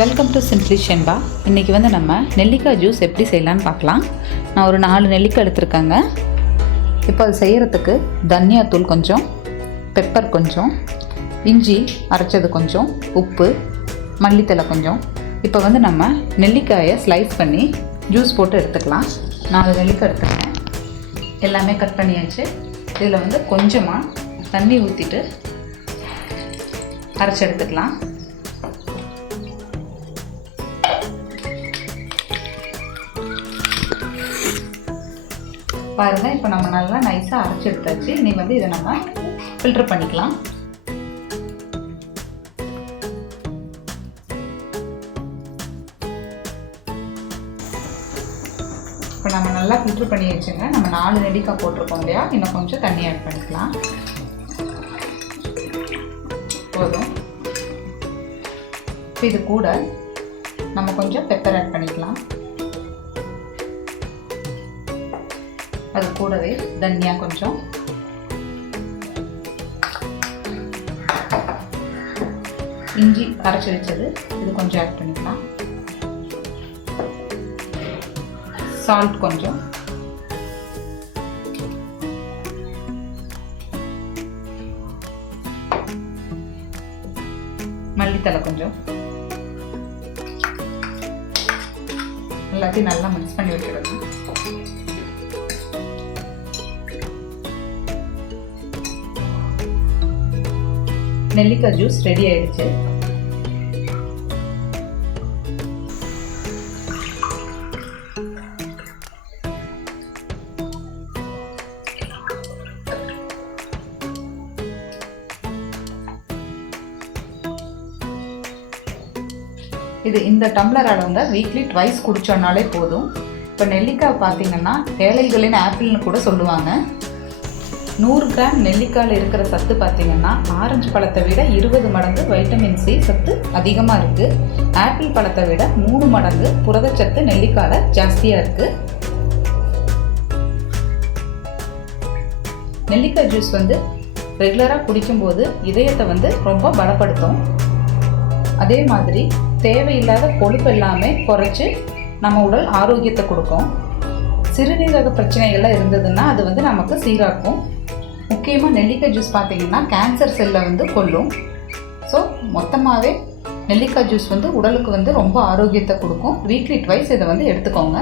Welcome to simply Shenba. இன்றைக்கி நம்ம நெல்லிக்காய் ஜூஸ் எப்படி செய்யலான்னு பார்க்கலாம். நான் ஒரு 4 நெல்லிக்காய் எடுத்துருக்கேங்க. இப்போ அது செய்கிறதுக்கு தனியாத்தூள் கொஞ்சம், பெப்பர் கொஞ்சம், இஞ்சி அரைச்சது கொஞ்சம், உப்பு, மல்லித்தலை கொஞ்சம். இப்போ நம்ம நெல்லிக்காயை ஸ்லைஸ் பண்ணி ஜூஸ் போட்டு எடுத்துக்கலாம். 4 நெல்லிக்காய் எடுத்துருக்கேன். எல்லாமே கட் பண்ணியாச்சு. இதில் கொஞ்சமாக தண்ணி ஊற்றிட்டு அரைச்சி எடுத்துக்கலாம். பாருங்கள், இப்போ நம்ம நல்லா நைஸாக அரைச்சி எடுத்தாச்சு. இனி இதை நம்ம ஃபில்டர் பண்ணிக்கலாம். இப்போ நம்ம நல்லா ஃபில்டர் பண்ணி வச்சுங்க. நம்ம 4 நெல்லிக்காய் போட்டிருக்கோம் இல்லையா, இன்னும் கொஞ்சம் தண்ணி ஆட் பண்ணிக்கலாம். போதும். இப்போ இது கூட நம்ம கொஞ்சம் பெப்பர் ஆட் பண்ணிக்கலாம். அது கூடவே தனியா கொஞ்சம், இஞ்சி அரைச்சி வச்சது இது கொஞ்சம் ஆட் பண்ணிக்கலாம். சால்ட் கொஞ்சம், மல்லித்தலை கொஞ்சம், எல்லாத்தையும் நல்லா மிக்ஸ் பண்ணி வச்சிடணும். நெல்லிக்காய் ஜூஸ் ரெடி ஆயிடுச்சு. இது இந்த டம்ளர் அளவுங்க வீக்லி ட்வைஸ் குடிச்சோம்னாலே போதும். இப்போ நெல்லிக்காய் பார்த்தீங்கன்னா ஏழைகளின் ஆப்பிள்னு கூட சொல்லுவாங்க. 100 கிராம் நெல்லிக்காயில் இருக்கிற சத்து பார்த்தீங்கன்னா ஆரஞ்சு பழத்தை விட 20 மடங்கு வைட்டமின் சி சத்து அதிகமாக இருக்குது. ஆப்பிள் பழத்தை விட 3 மடங்கு புரதச்சத்து நெல்லிக்காயில் ஜாஸ்தியாக இருக்குது. நெல்லிக்காய் ஜூஸ் ரெகுலராக குடிக்கும்போது இதயத்தை ரொம்ப பலப்படுத்தும். அதே மாதிரி தேவையில்லாத கொழுப்பு எல்லாமே குறைச்சி நம்ம உடல் ஆரோக்கியத்தை கொடுக்கும். சிறுநீரக பிரச்சனைகள்லாம் இருந்ததுன்னா அது நமக்கு சீராக்கும். முக்கியமாக நெல்லிக்காய் ஜூஸ் பார்த்தீங்கன்னா கேன்சர் செல்லை கொல்லும். ஸோ மொத்தமாகவே நெல்லிக்காய் ஜூஸ் உடலுக்கு ரொம்ப ஆரோக்கியத்தை கொடுக்கும். வீக்லி ட்வைஸ் இதை எடுத்துக்கோங்க.